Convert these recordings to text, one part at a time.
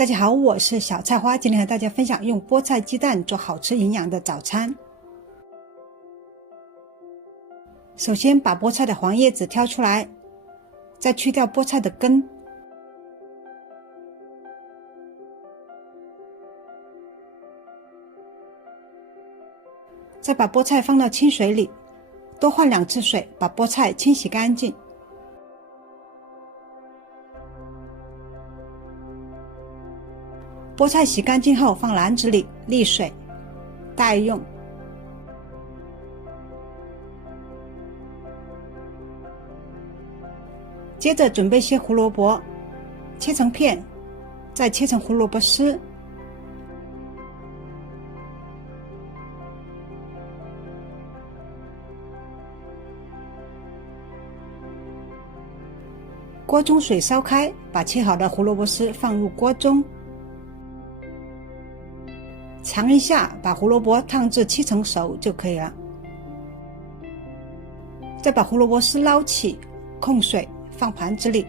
大家好，我是小菜花，今天和大家分享用菠菜鸡蛋做好吃营养的早餐。首先把菠菜的黄叶子挑出来，再去掉菠菜的根，再把菠菜放到清水里，多换2次水，把菠菜清洗干净。菠菜洗干净后放篮子里沥水，待用。接着准备些胡萝卜，切成片，再切成胡萝卜丝。锅中水烧开，把切好的胡萝卜丝放入锅中，尝一下，把胡萝卜烫至7成熟就可以了。再把胡萝卜丝捞起，控水，放盘子里。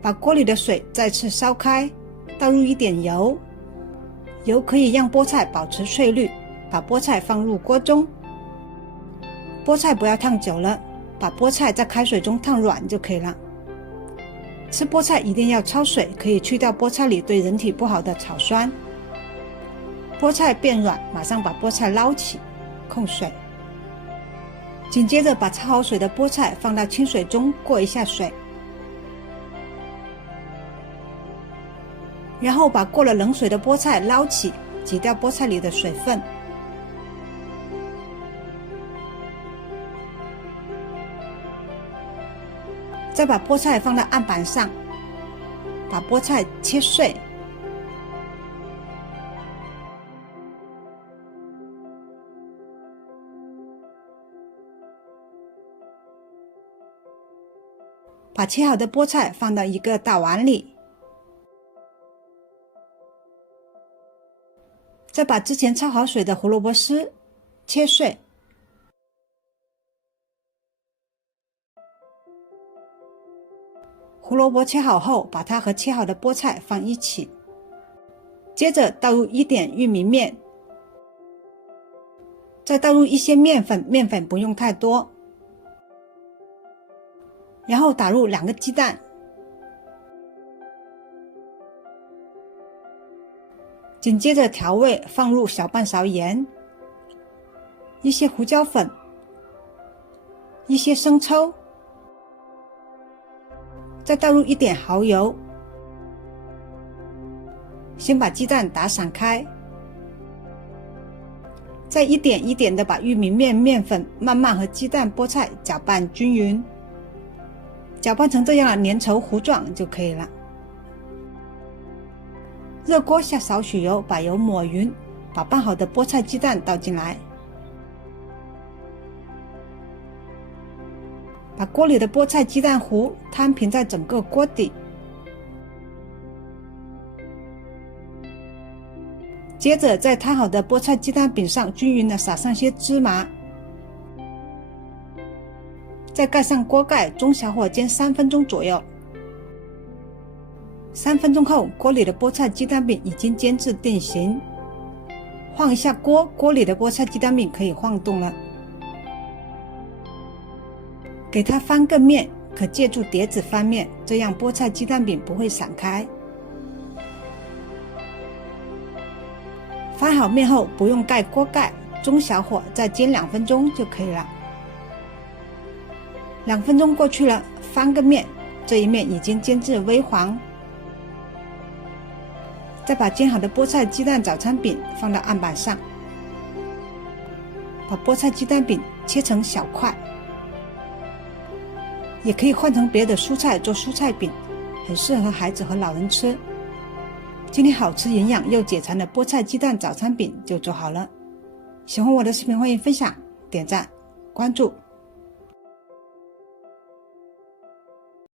把锅里的水再次烧开，倒入一点油，油可以让菠菜保持翠绿。把菠菜放入锅中，菠菜不要烫久了，把菠菜在开水中烫软就可以了。吃菠菜一定要焯水，可以去掉菠菜里对人体不好的草酸。菠菜变软，马上把菠菜捞起，控水。紧接着把焯好水的菠菜放到清水中过一下水，然后把过了冷水的菠菜捞起，挤掉菠菜里的水分。再把菠菜放到案板上，把菠菜切碎。把切好的菠菜放到一个大碗里，再把之前焯好水的胡萝卜丝切碎。胡萝卜切好后，把它和切好的菠菜放一起，接着倒入1点玉米面，再倒入一些面粉，面粉不用太多，然后打入2个鸡蛋，紧接着调味，放入小半勺盐，一些胡椒粉，一些生抽，再倒入1点蚝油。先把鸡蛋打散开，再一点一点的把玉米面面粉慢慢和鸡蛋菠菜搅拌均匀，搅拌成这样的粘稠糊状就可以了。热锅下少许油，把油抹匀，把拌好的菠菜鸡蛋倒进来，把锅里的菠菜鸡蛋糊摊平在整个锅底，接着在摊好的菠菜鸡蛋饼上均匀的撒上些芝麻，再盖上锅盖，中小火煎3分钟左右。3分钟后，锅里的菠菜鸡蛋饼已经煎至定型。晃一下锅，锅里的菠菜鸡蛋饼可以晃动了。给它翻个面，可借助碟子翻面，这样菠菜鸡蛋饼不会散开。翻好面后不用盖锅盖，中小火再煎2分钟就可以了。2分钟过去了，翻个面，这一面已经煎至微黄。再把煎好的菠菜鸡蛋早餐饼放到案板上，把菠菜鸡蛋饼切成小块，也可以换成别的蔬菜做蔬菜饼，很适合孩子和老人吃。今天好吃营养又解馋的菠菜鸡蛋早餐饼就做好了。喜欢我的视频欢迎分享、点赞、关注。